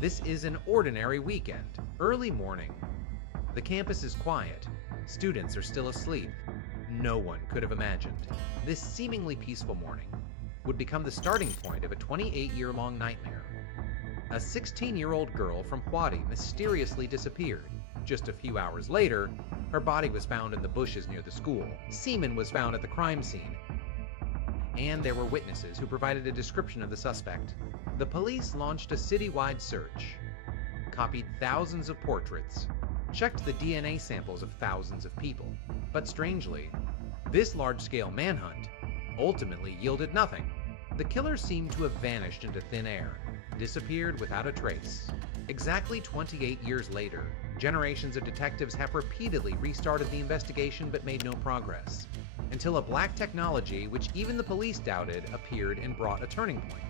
This is an ordinary weekend, early morning. The campus is quiet. Students are still asleep. No one could have imagined this seemingly peaceful morning would become the starting point of a 28-year-long nightmare. A 16-year-old girl from Hawaii mysteriously disappeared. Just a few hours later, her body was found in the bushes near the school. Semen was found at the crime scene, and there were witnesses who provided a description of the suspect. The police launched a citywide search, copied thousands of portraits, checked the DNA samples of thousands of people. But strangely, this large-scale manhunt ultimately yielded nothing. The killer seemed to have vanished into thin air, disappeared without a trace. Exactly 28 years later, generations of detectives have repeatedly restarted the investigation but made no progress, until a black technology, which even the police doubted, appeared and brought a turning point.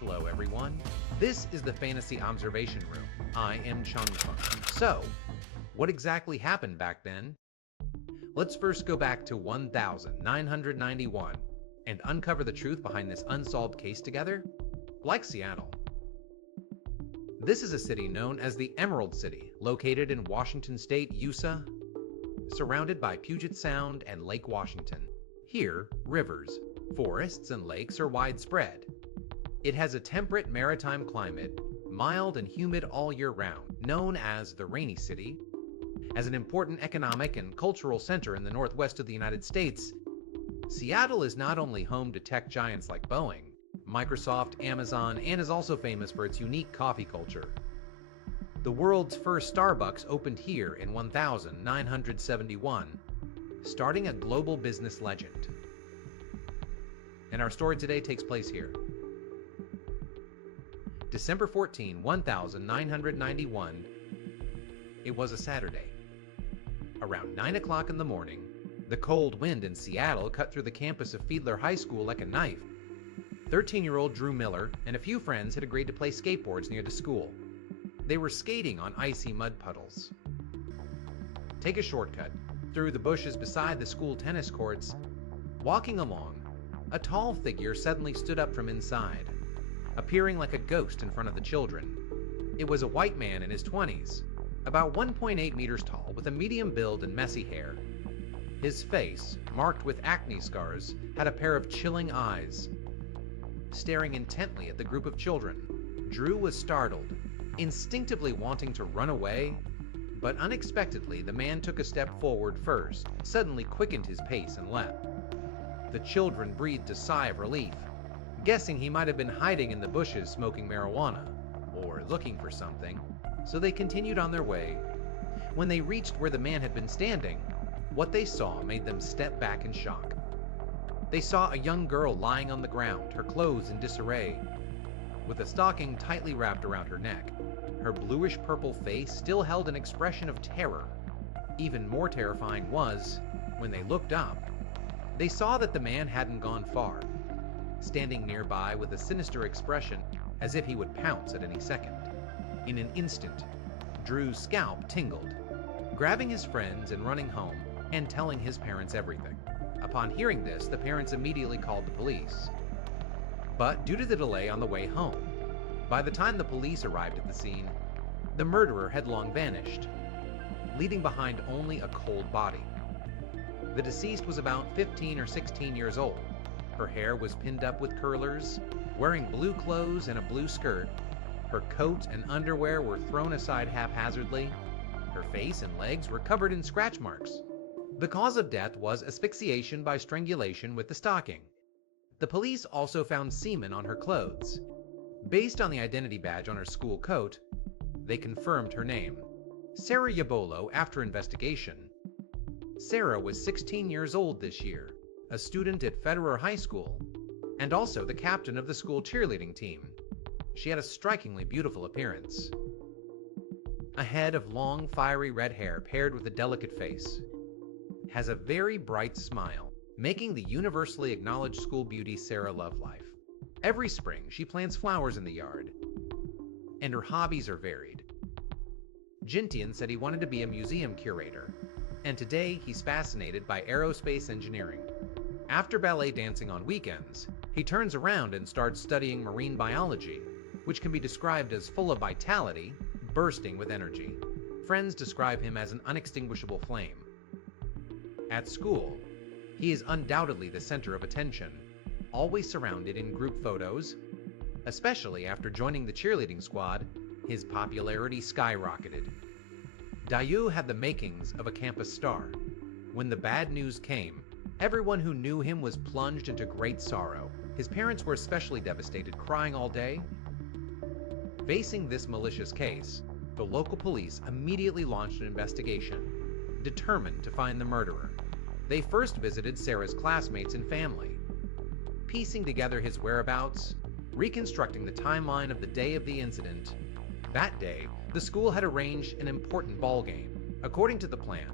Hello everyone, this is the Fantasy Observation Room. I am Chungfeng. So, what exactly happened back then? Let's first go back to 1991 and uncover the truth behind this unsolved case together. Like Seattle, this is a city known as the Emerald City, located in Washington State, USA, surrounded by Puget Sound and Lake Washington. Here, rivers, forests, and lakes are widespread. It has a temperate maritime climate, mild and humid all year round, known as the Rainy City. As an important economic and cultural center in the northwest of the United States, Seattle is not only home to tech giants like Boeing, Microsoft, Amazon, and is also famous for its unique coffee culture. The world's first Starbucks opened here in 1971, starting a global business legend. And our story today takes place here. December 14, 1991. It was a Saturday. Around 9 o'clock in the morning, the cold wind in Seattle cut through the campus of Fiedler High School like a knife. 13-year-old Drew Miller and a few friends had agreed to play skateboards near the school. They were skating on icy mud puddles. Take a shortcut through the bushes beside the school tennis courts. Walking along, a tall figure suddenly stood up from inside, appearing like a ghost in front of the children. It was a white man in his 20s, about 1.8 meters tall, with a medium build and messy hair. His face, marked with acne scars, had a pair of chilling eyes, staring intently at the group of children. Drew was startled, instinctively wanting to run away, but unexpectedly the man took a step forward first, suddenly quickened his pace and left. The children breathed a sigh of relief, guessing he might have been hiding in the bushes smoking marijuana, or looking for something, so they continued on their way. When they reached where the man had been standing, what they saw made them step back in shock. They saw a young girl lying on the ground, her clothes in disarray, with a stocking tightly wrapped around her neck. Her bluish-purple face still held an expression of terror. Even more terrifying was, when they looked up, they saw that the man hadn't gone far, standing nearby with a sinister expression, as if he would pounce at any second. In an instant, Drew's scalp tingled, grabbing his friends and running home and telling his parents everything. Upon hearing this, the parents immediately called the police. But due to the delay on the way home, by the time the police arrived at the scene, the murderer had long vanished, leaving behind only a cold body. The deceased was about 15 or 16 years old. Her hair was pinned up with curlers, wearing blue clothes and a blue skirt. Her coat and underwear were thrown aside haphazardly. Her face and legs were covered in scratch marks. The cause of death was asphyxiation by strangulation with the stocking. The police also found semen on her clothes. Based on the identity badge on her school coat, they confirmed her name, Sarah Yabolo. After investigation, Sarah was 16 years old this year, a student at Federer High School, and also the captain of the school cheerleading team. She had a strikingly beautiful appearance. A head of long, fiery red hair paired with a delicate face. Has a very bright smile, making the universally acknowledged school beauty Sarah love life. Every spring, she plants flowers in the yard, and her hobbies are varied. Jintian said he wanted to be a museum curator, and today he's fascinated by aerospace engineering. After ballet dancing on weekends, he turns around and starts studying marine biology. which can be described as full of vitality, bursting with energy. Friends describe him as an unextinguishable flame. At school, he is undoubtedly the center of attention, always surrounded in group photos. Especially after joining the cheerleading squad, his popularity skyrocketed. Dayu had the makings of a campus star. When the bad news came, everyone who knew him was plunged into great sorrow. His parents were especially devastated, crying all day. Facing this malicious case, the local police immediately launched an investigation, determined to find the murderer. They first visited Sarah's classmates and family, piecing together his whereabouts, reconstructing the timeline of the day of the incident. That day, the school had arranged an important ball game. According to the plan,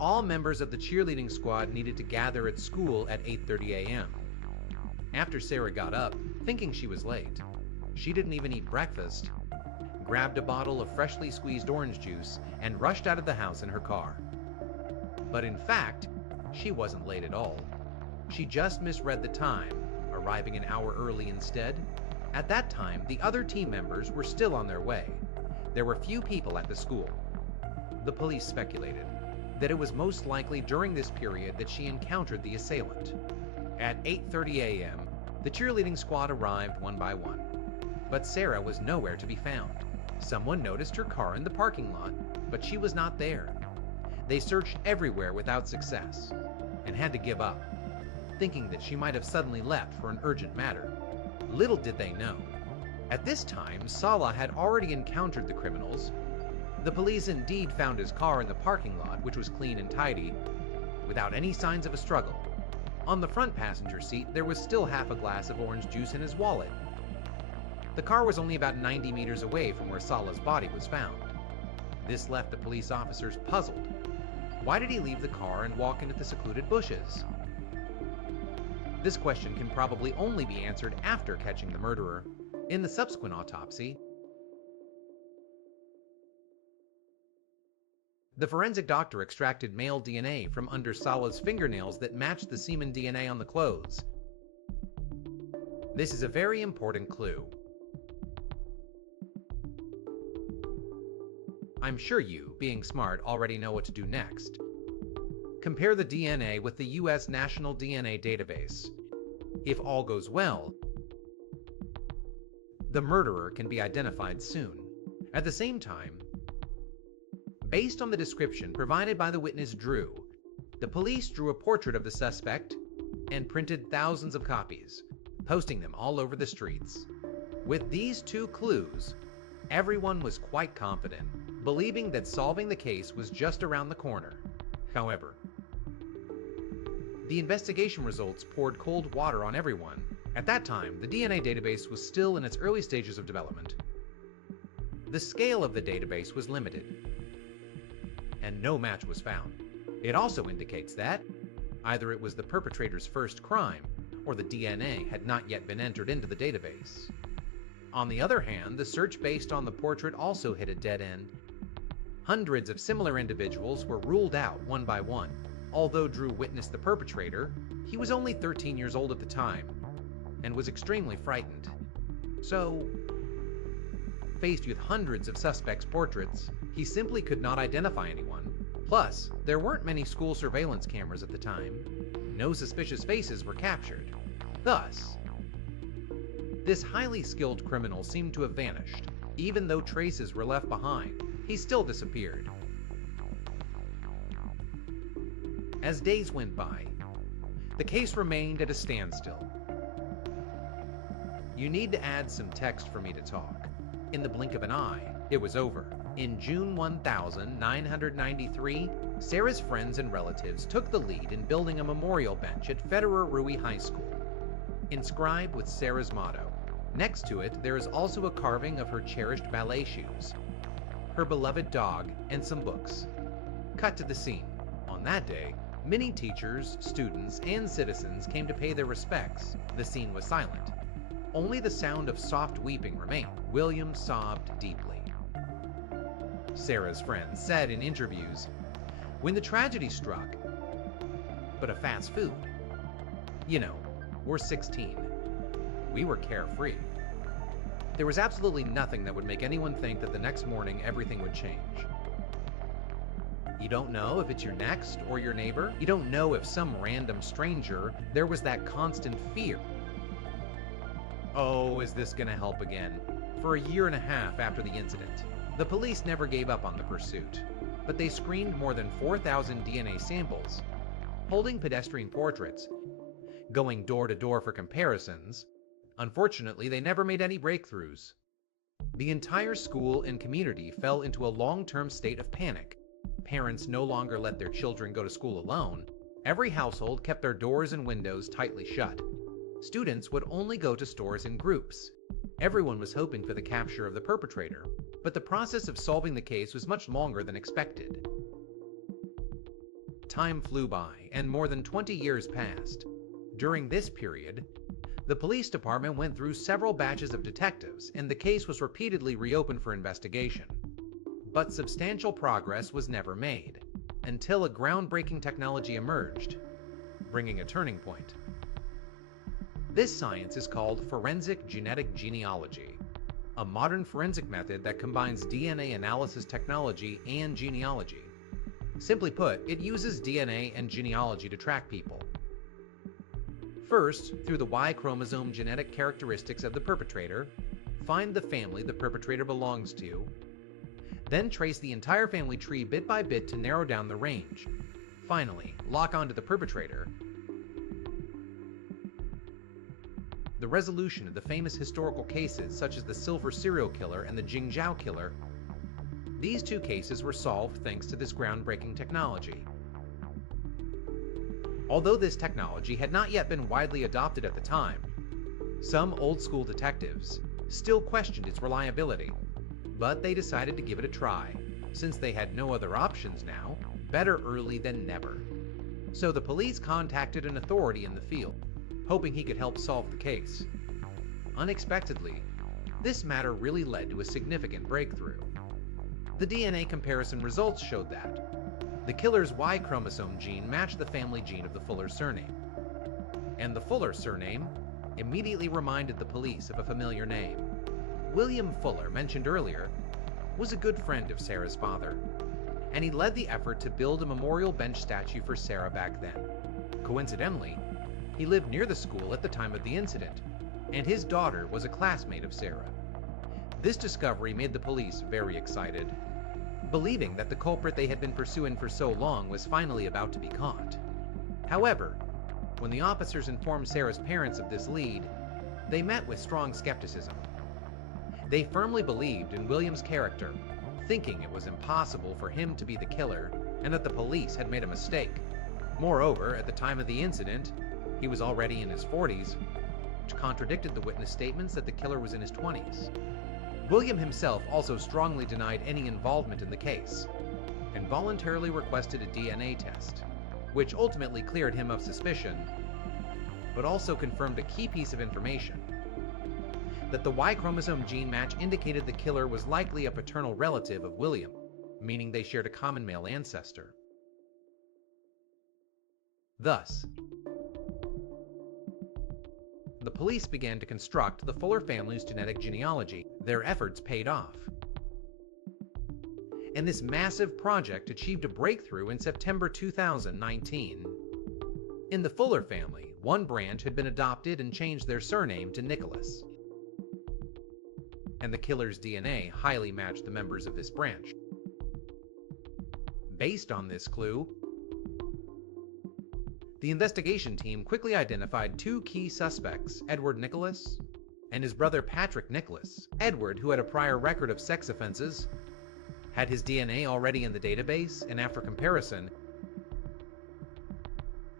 all members of the cheerleading squad needed to gather at school at 8:30 a.m. After Sarah got up, thinking she was late, she didn't even eat breakfast, grabbed a bottle of freshly squeezed orange juice, and rushed out of the house in her car. But in fact, she wasn't late at all. She just misread the time, arriving an hour early instead. At that time, the other team members were still on their way. There were few people at the school. The police speculated that it was most likely during this period that she encountered the assailant. At 8:30 a.m., the cheerleading squad arrived one by one, but Sarah was nowhere to be found. Someone noticed her car in the parking lot, but she was not there. They searched everywhere without success, and had to give up, thinking that she might have suddenly left for an urgent matter. Little did they know, at this time, Salah had already encountered the criminals. The police indeed found his car in the parking lot, which was clean and tidy, without any signs of a struggle. On the front passenger seat, there was still half a glass of orange juice in his wallet. The car was only about 90 meters away from where Salah's body was found. This left the police officers puzzled. Why did he leave the car and walk into the secluded bushes? This question can probably only be answered after catching the murderer. In the subsequent autopsy, the forensic doctor extracted male DNA from under Salah's fingernails that matched the semen DNA on the clothes. This is a very important clue. I'm sure you, being smart, already know what to do next. Compare the DNA with the US National DNA Database. If all goes well, the murderer can be identified soon. At the same time, based on the description provided by the witness Drew, the police drew a portrait of the suspect and printed thousands of copies, posting them all over the streets. With these two clues, everyone was quite confident, believing that solving the case was just around the corner. However, the investigation results poured cold water on everyone. At that time, the DNA database was still in its early stages of development. The scale of the database was limited, and no match was found. It also indicates that either it was the perpetrator's first crime, or the DNA had not yet been entered into the database. On the other hand, the search based on the portrait also hit a dead end. Hundreds of similar individuals were ruled out one by one. Although Drew witnessed the perpetrator, he was only 13 years old at the time, and was extremely frightened. So, faced with hundreds of suspects' portraits, he simply could not identify anyone. Plus, there weren't many school surveillance cameras at the time. No suspicious faces were captured. Thus, this highly skilled criminal seemed to have vanished. Even though traces were left behind, he still disappeared. As days went by, the case remained at a standstill. You need to add some text for me to talk. In the blink of an eye, it was over. In June 1993, Sarah's friends and relatives took the lead in building a memorial bench at Federer Rui High School, inscribed with Sarah's motto. Next to it, there is also a carving of her cherished ballet shoes, her beloved dog, and some books. Cut to the scene. On that day, many teachers, students, and citizens came to pay their respects. The scene was silent. Only the sound of soft weeping remained. William sobbed deeply. Sarah's friends said in interviews, when the tragedy struck, but a fast food. You know, we're 16. We were carefree. There was absolutely nothing that would make anyone think that the next morning everything would change. You don't know if it's your next or your neighbor. You don't know if some random stranger. There was that constant fear. Oh, is this gonna help again? For a year and a half after the incident, the police never gave up on the pursuit, but they screened more than 4,000 DNA samples, holding pedestrian portraits, going door to door for comparisons. Unfortunately, they never made any breakthroughs. The entire school and community fell into a long-term state of panic. Parents no longer let their children go to school alone. Every household kept their doors and windows tightly shut. Students would only go to stores in groups. Everyone was hoping for the capture of the perpetrator, but the process of solving the case was much longer than expected. Time flew by, and more than 20 years passed. During this period, the police department went through several batches of detectives, and the case was repeatedly reopened for investigation. But substantial progress was never made, until a groundbreaking technology emerged, bringing a turning point. This science is called forensic genetic genealogy, a modern forensic method that combines DNA analysis technology and genealogy. Simply put, it uses DNA and genealogy to track people. First, through the Y chromosome genetic characteristics of the perpetrator, find the family the perpetrator belongs to, then trace the entire family tree bit by bit to narrow down the range. Finally, lock onto the perpetrator. The resolution of the famous historical cases such as the Silver Serial Killer and the Jingzhou Killer. These two cases were solved thanks to this groundbreaking technology. Although this technology had not yet been widely adopted at the time, some old-school detectives still questioned its reliability, but they decided to give it a try. Since they had no other options now, better early than never. So the police contacted an authority in the field, hoping he could help solve the case. Unexpectedly, this matter really led to a significant breakthrough. The DNA comparison results showed that the killer's Y chromosome gene matched the family gene of the Fuller surname. And the Fuller surname immediately reminded the police of a familiar name. William Fuller, mentioned earlier, was a good friend of Sarah's father, and he led the effort to build a memorial bench statue for Sarah back then. Coincidentally, he lived near the school at the time of the incident, and his daughter was a classmate of Sarah. This discovery made the police very excited, believing that the culprit they had been pursuing for so long was finally about to be caught. However, when the officers informed Sarah's parents of this lead, they met with strong skepticism. They firmly believed in William's character, thinking it was impossible for him to be the killer and that the police had made a mistake. Moreover, at the time of the incident, he was already in his 40s, which contradicted the witness statements that the killer was in his 20s. William himself also strongly denied any involvement in the case, and voluntarily requested a DNA test, which ultimately cleared him of suspicion, but also confirmed a key piece of information: that the Y chromosome gene match indicated the killer was likely a paternal relative of William, meaning they shared a common male ancestor. Thus, the police began to construct the Fuller family's genetic genealogy. Their efforts paid off, and this massive project achieved a breakthrough in September 2019. In the Fuller family, one branch had been adopted and changed their surname to Nicholas, and the killer's DNA highly matched the members of this branch. Based on this clue, the investigation team quickly identified two key suspects, Edward Nicholas and his brother Patrick Nicholas. Edward, who had a prior record of sex offenses, had his DNA already in the database, and after comparison,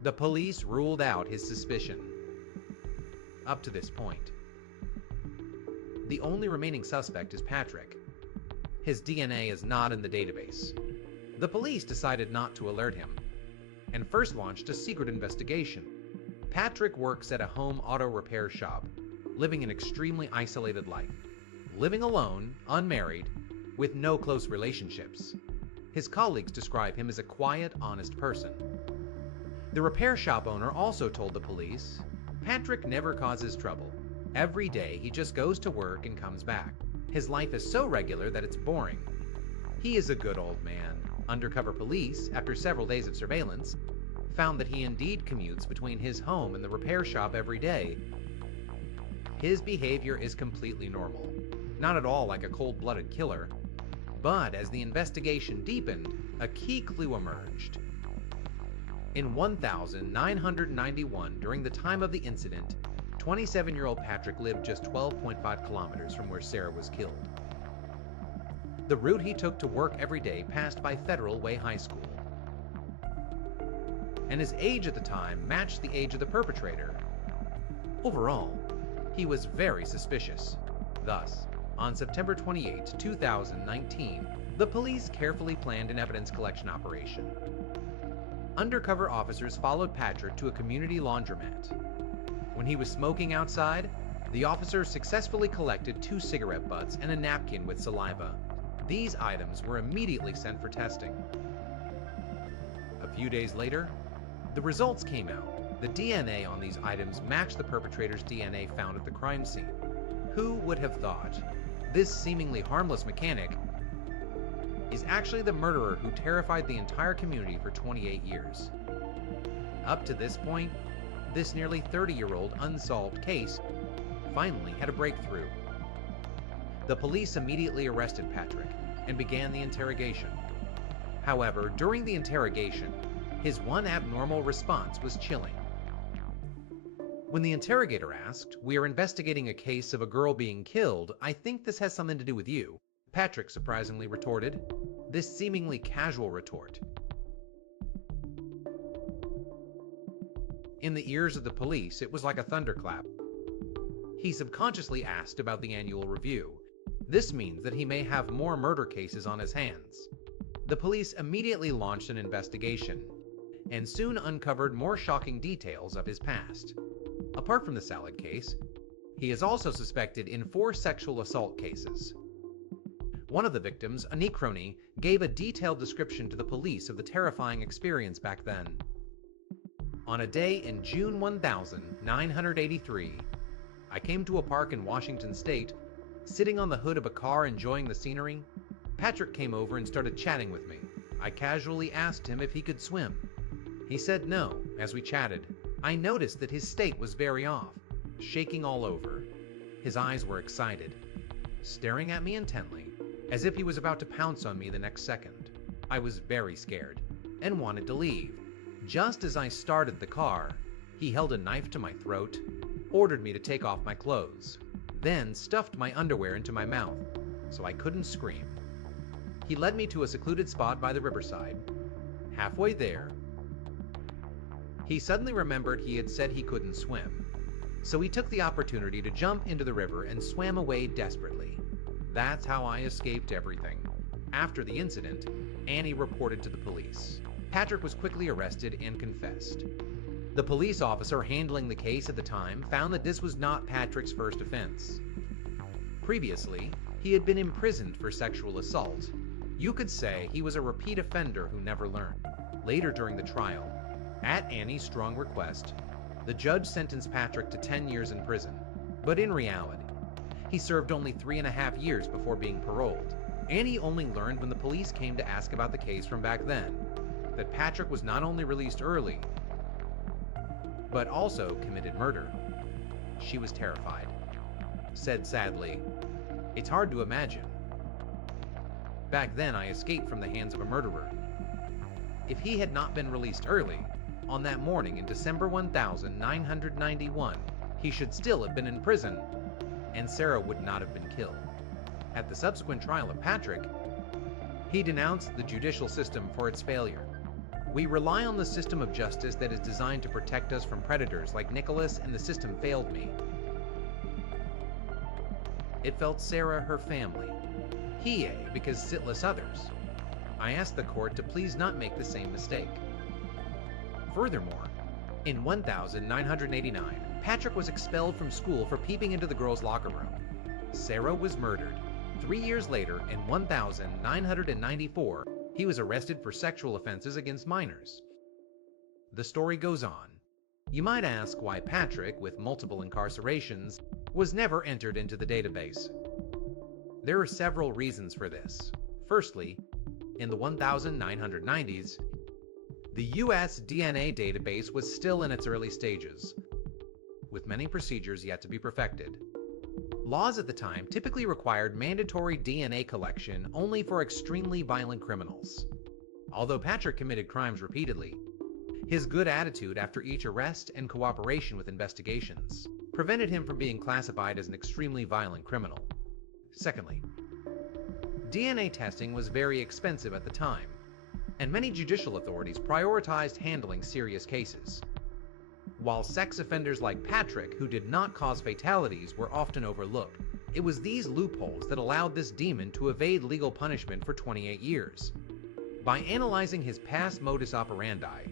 the police ruled out his suspicion. Up to this point, the only remaining suspect is Patrick. His DNA is not in the database. The police decided not to alert him, and first launched a secret investigation. Patrick works at a home auto repair shop, living an extremely isolated life, living alone, unmarried, with no close relationships. His colleagues describe him as a quiet, honest person. The repair shop owner also told the police, Patrick never causes trouble. Every day, he just goes to work and comes back. His life is so regular that it's boring. He is a good old man. Undercover police, after several days of surveillance, found that he indeed commutes between his home and the repair shop every day. His behavior is completely normal, not at all like a cold-blooded killer. But as the investigation deepened, a key clue emerged. In 1991, during the time of the incident, 27-year-old Patrick lived just 12.5 kilometers from where Sarah was killed. The route he took to work every day passed by Federal Way High School, and his age at the time matched the age of the perpetrator. Overall, he was very suspicious. Thus, on September 28, 2019, the police carefully planned an evidence collection operation. Undercover officers followed Patrick to a community laundromat. When he was smoking outside, the officers successfully collected 2 cigarette butts and a napkin with saliva. These items were immediately sent for testing. A few days later, the results came out. The DNA on these items matched the perpetrator's DNA found at the crime scene. Who would have thought? This seemingly harmless mechanic is actually the murderer who terrified the entire community for 28 years. Up to this point, this nearly 30-year-old unsolved case finally had a breakthrough. The police immediately arrested Patrick and began the interrogation. However, during the interrogation, his one abnormal response was chilling. When the interrogator asked, "We are investigating a case of a girl being killed. I think this has something to do with you," Patrick surprisingly retorted. This seemingly casual retort, in the ears of the police, it was like a thunderclap. He subconsciously asked about the annual review. This means that he may have more murder cases on his hands. The police immediately launched an investigation and soon uncovered more shocking details of his past. Apart from the salad case, he is also suspected in 4 sexual assault cases. One of the victims, a Necrony, gave a detailed description to the police of the terrifying experience back then. On a day in June 1983, I came to a park in Washington State. Sitting on the hood of a car enjoying the scenery, Patrick came over and started chatting with me. I casually asked him if he could swim. He said no. As we chatted, I noticed that his state was very off, shaking all over. His eyes were excited, staring at me intently, as if he was about to pounce on me the next second. I was very scared and wanted to leave. Just as I started the car, he held a knife to my throat, ordered me to take off my clothes, then stuffed my underwear into my mouth so I couldn't scream. He led me to a secluded spot by the riverside. Halfway there, he suddenly remembered he had said he couldn't swim, so he took the opportunity to jump into the river and swam away desperately. That's how I escaped everything. After the incident, Annie reported to the police. Patrick was quickly arrested and confessed. The police officer handling the case at the time found that this was not Patrick's first offense. Previously, he had been imprisoned for sexual assault. You could say he was a repeat offender who never learned. Later during the trial, at Annie's strong request, the judge sentenced Patrick to 10 years in prison. But in reality, he served only 3.5 years before being paroled. Annie only learned when the police came to ask about the case from back then that Patrick was not only released early, but also committed murder. She was terrified. Said sadly, "It's hard to imagine. Back then I escaped from the hands of a murderer. If he had not been released early, on that morning in December 1991, he should still have been in prison, and Sarah would not have been killed." At the subsequent trial of Patrick, he denounced the judicial system for its failure. "We rely on the system of justice that is designed to protect us from predators like Nicholas, and the system failed me. It felt Sarah her family. He because sitless others. I asked the court to please not make the same mistake." Furthermore, in 1989, Patrick was expelled from school for peeping into the girls' locker room. Sarah was murdered. 3 years later, in 1994, he was arrested for sexual offenses against minors. The story goes on. You might ask why Patrick, with multiple incarcerations, was never entered into the database. There are several reasons for this. Firstly, in the 1990s, the US DNA database was still in its early stages, with many procedures yet to be perfected. Laws at the time typically required mandatory DNA collection only for extremely violent criminals. Although Patrick committed crimes repeatedly, his good attitude after each arrest and cooperation with investigations prevented him from being classified as an extremely violent criminal. Secondly, DNA testing was very expensive at the time, and many judicial authorities prioritized handling serious cases. While sex offenders like Patrick, who did not cause fatalities, were often overlooked, it was these loopholes that allowed this demon to evade legal punishment for 28 years. By analyzing his past modus operandi,